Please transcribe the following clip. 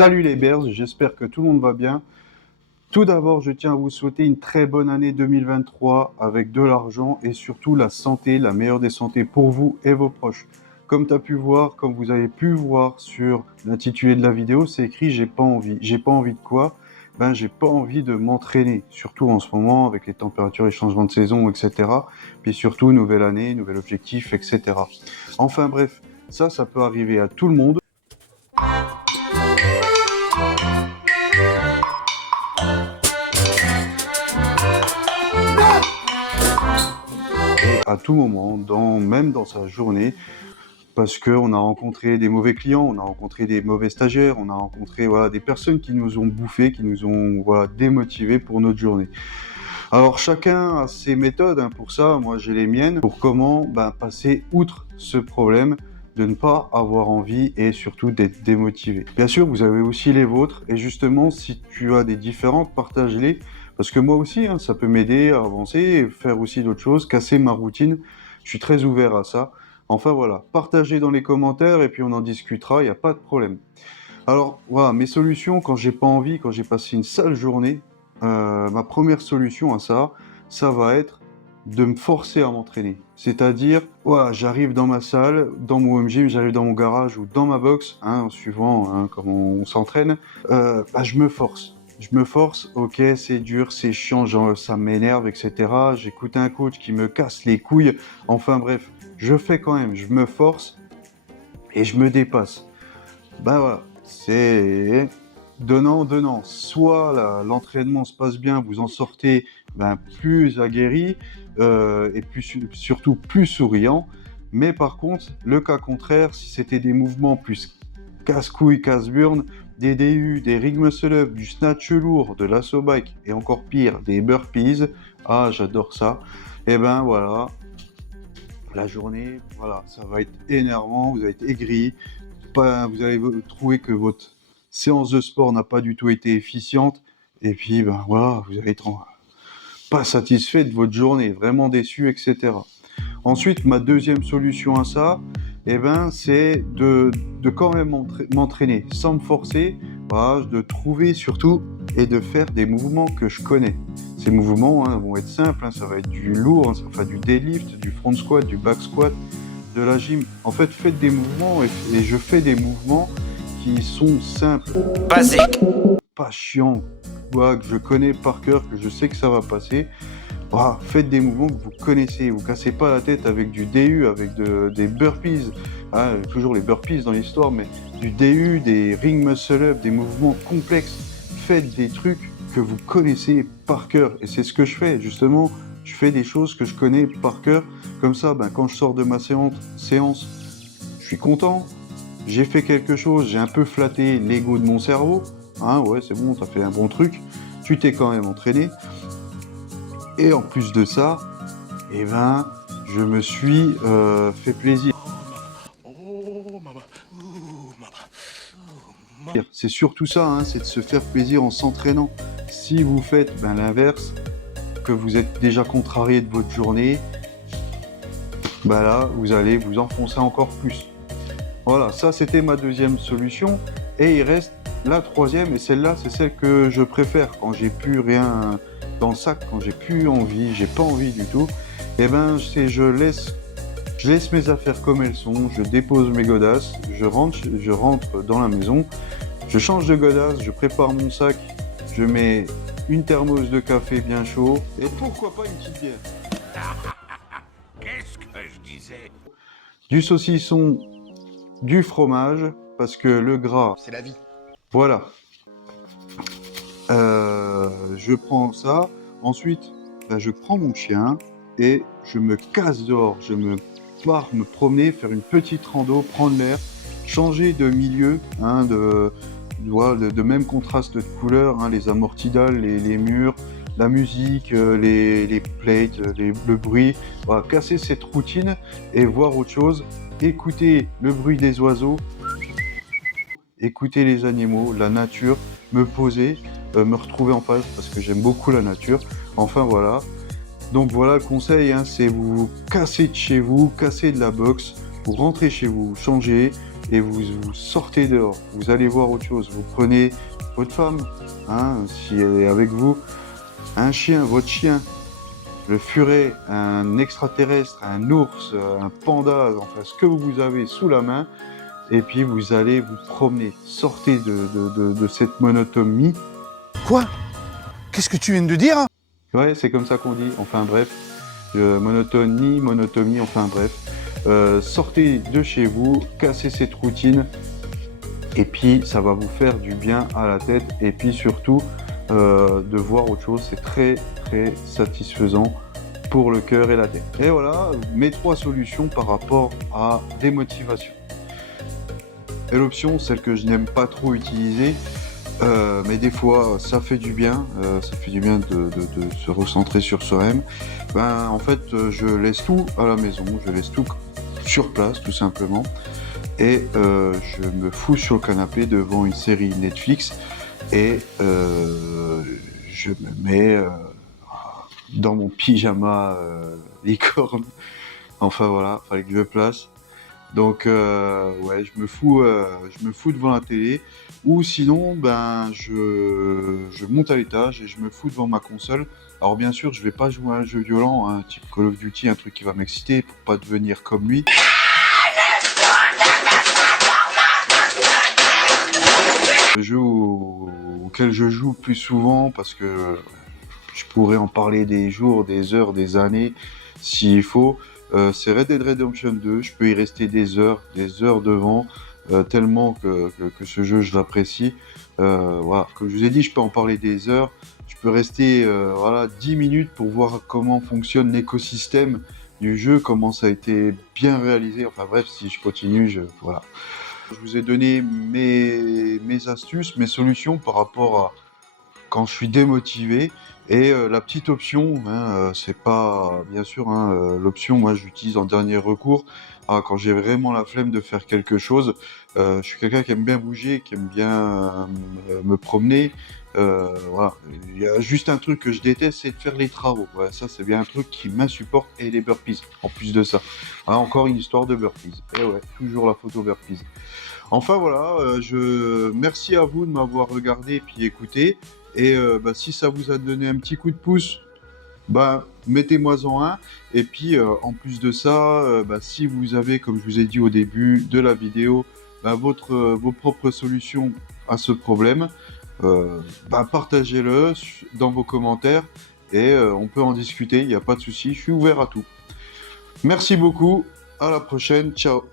Salut les Bears, j'espère que tout le monde va bien. Tout d'abord, je tiens à vous souhaiter une très bonne année 2023 avec de l'argent et surtout la santé, la meilleure des santé pour vous et vos proches. Comme tu as pu voir, comme vous avez pu voir sur l'intitulé de la vidéo, c'est écrit j'ai pas envie. J'ai pas envie de quoi? J'ai pas envie de m'entraîner, surtout en ce moment avec les températures et changements de saison, etc. Puis surtout, nouvelle année, nouvel objectif, etc. Enfin bref, ça peut arriver à tout le monde. À tout moment, même dans sa journée, parce qu'on a rencontré des mauvais clients, on a rencontré des mauvais stagiaires, on a rencontré des personnes qui nous ont bouffé, qui nous ont démotivés pour notre journée. Alors chacun a ses méthodes pour ça, moi j'ai les miennes, pour comment passer outre ce problème de ne pas avoir envie et surtout d'être démotivé. Bien sûr, vous avez aussi les vôtres, et justement, si tu as des différentes, partage-les, parce que moi aussi, ça peut m'aider à avancer et faire aussi d'autres choses, casser ma routine. Je suis très ouvert à ça. Enfin voilà, partagez dans les commentaires et puis on en discutera, il n'y a pas de problème. Alors voilà, mes solutions quand j'ai pas envie, quand j'ai passé une sale journée, ma première solution à ça va être de me forcer à m'entraîner. C'est-à-dire, j'arrive dans ma salle, dans mon home gym, j'arrive dans mon garage ou dans ma box, suivant comment on s'entraîne, je me force. Je me force, ok, c'est dur, c'est chiant, genre, ça m'énerve, etc. J'écoute un coach qui me casse les couilles. Enfin bref, je fais quand même, je me force et je me dépasse. Voilà, c'est donnant. Soit l'entraînement se passe bien, vous en sortez plus aguerri et surtout plus souriant. Mais par contre, le cas contraire, si c'était des mouvements plus casse-couille, casse-burn, des DU, des rig muscle up, du snatch lourd, de l'assaut bike et encore pire, des burpees, j'adore ça. Et voilà, la journée, ça va être énervant, vous allez être aigri, vous allez trouver que votre séance de sport n'a pas du tout été efficiente, et puis vous allez être pas satisfait de votre journée, vraiment déçu, etc. Ensuite, ma deuxième solution à ça, c'est de quand même m'entraîner sans me forcer, de trouver surtout et de faire des mouvements que je connais. Ces mouvements vont être simples, ça va être du lourd, ça va être du deadlift, du front squat, du back squat, de la gym. En fait, faites des mouvements et je fais des mouvements qui sont simples, basique, pas chiants, que je connais par cœur, que je sais que ça va passer. Faites des mouvements que vous connaissez, vous cassez pas la tête avec du DU, avec des burpees, toujours les burpees dans l'histoire, mais du DU, des ring muscle up, des mouvements complexes. Faites des trucs que vous connaissez par cœur, et c'est ce que je fais, justement, je fais des choses que je connais par cœur, comme ça, quand je sors de ma séance, je suis content, j'ai fait quelque chose, j'ai un peu flatté l'ego de mon cerveau, c'est bon, t'as fait un bon truc, tu t'es quand même entraîné. Et en plus de ça, je me suis fait plaisir. C'est surtout ça, c'est de se faire plaisir en s'entraînant. Si vous faites l'inverse, que vous êtes déjà contrarié de votre journée, là, vous allez vous enfoncer encore plus. Voilà, ça c'était ma deuxième solution. Et il reste la troisième, et celle-là, c'est celle que je préfère quand j'ai plus rien dans le sac, quand j'ai plus envie, j'ai pas envie du tout, c'est je laisse mes affaires comme elles sont, je dépose mes godasses, je rentre dans la maison, je change de godasse, je prépare mon sac, je mets une thermos de café bien chaud, et pourquoi pas une petite bière. Qu'est-ce que je disais? Du saucisson, du fromage, parce que le gras, c'est la vie. Voilà. Je prends ça, ensuite je prends mon chien et je me casse dehors, je me pars me promener, faire une petite rando, prendre l'air, changer de milieu, de même contraste de couleurs, les amortidales, les murs, la musique, les plates, le bruit, casser cette routine et voir autre chose, écouter le bruit des oiseaux, écouter les animaux, la nature, me poser, me retrouver en phase parce que j'aime beaucoup la nature. Enfin voilà. Donc voilà le conseil, c'est vous casser de chez vous, casser de la boxe, vous rentrez chez vous, changer et vous sortez dehors, vous allez voir autre chose, vous prenez votre femme, hein, si elle est avec vous, un chien, votre chien, le furet, un extraterrestre, un ours, un panda, enfin ce que vous avez sous la main, et puis vous allez vous promener, sortez de cette monotonie. Quoi? Qu'est-ce que tu viens de dire? Ouais, c'est comme ça qu'on dit, enfin bref, monotonie, enfin bref. Sortez de chez vous, cassez cette routine, et puis ça va vous faire du bien à la tête, et puis surtout de voir autre chose, c'est très très satisfaisant pour le cœur et la tête. Et voilà mes 3 solutions par rapport à des motivations. Et l'option, celle que je n'aime pas trop utiliser, mais des fois ça fait du bien, de se recentrer sur soi-même. Ben en fait, je laisse tout à la maison, je laisse tout sur place tout simplement, et je me fous sur le canapé devant une série Netflix, et je me mets dans mon pyjama licorne. Enfin voilà, fallait que je place. Donc ouais, je me fous devant la télé, ou sinon ben je monte à l'étage et je me fous devant ma console. Alors bien sûr, je vais pas jouer à un jeu violent, hein, type Call of Duty, un truc qui va m'exciter pour pas devenir comme lui. Le jeu auquel je joue plus souvent, parce que je pourrais en parler des jours, des heures, des années, s'il faut, c'est Red Dead Redemption 2. Je peux y rester des heures devant, tellement que ce jeu, je l'apprécie. Voilà, comme je vous ai dit, je peux en parler des heures. Je peux rester voilà, 10 minutes pour voir comment fonctionne l'écosystème du jeu, comment ça a été bien réalisé. Enfin bref, si je continue, voilà. Je vous ai donné mes astuces, mes solutions par rapport à quand je suis démotivé, et la petite option, hein, c'est pas bien sûr, hein, l'option, moi j'utilise en dernier recours, quand j'ai vraiment la flemme de faire quelque chose. Je suis quelqu'un qui aime bien bouger, qui aime bien me promener, voilà. Il y a juste un truc que je déteste, c'est de faire les travaux. Ouais, ça c'est bien un truc qui m'insupporte, et les burpees en plus de ça. Ah, encore une histoire de burpees, et ouais, toujours la photo burpees. Enfin voilà, merci à vous de m'avoir regardé et puis écouté. Et bah, si ça vous a donné un petit coup de pouce, bah, mettez-moi-en un. Et puis en plus de ça, bah, si vous avez, comme je vous ai dit au début de la vidéo, bah, vos propres solutions à ce problème, bah, partagez-le dans vos commentaires, et on peut en discuter, il n'y a pas de souci, je suis ouvert à tout. Merci beaucoup, à la prochaine, ciao.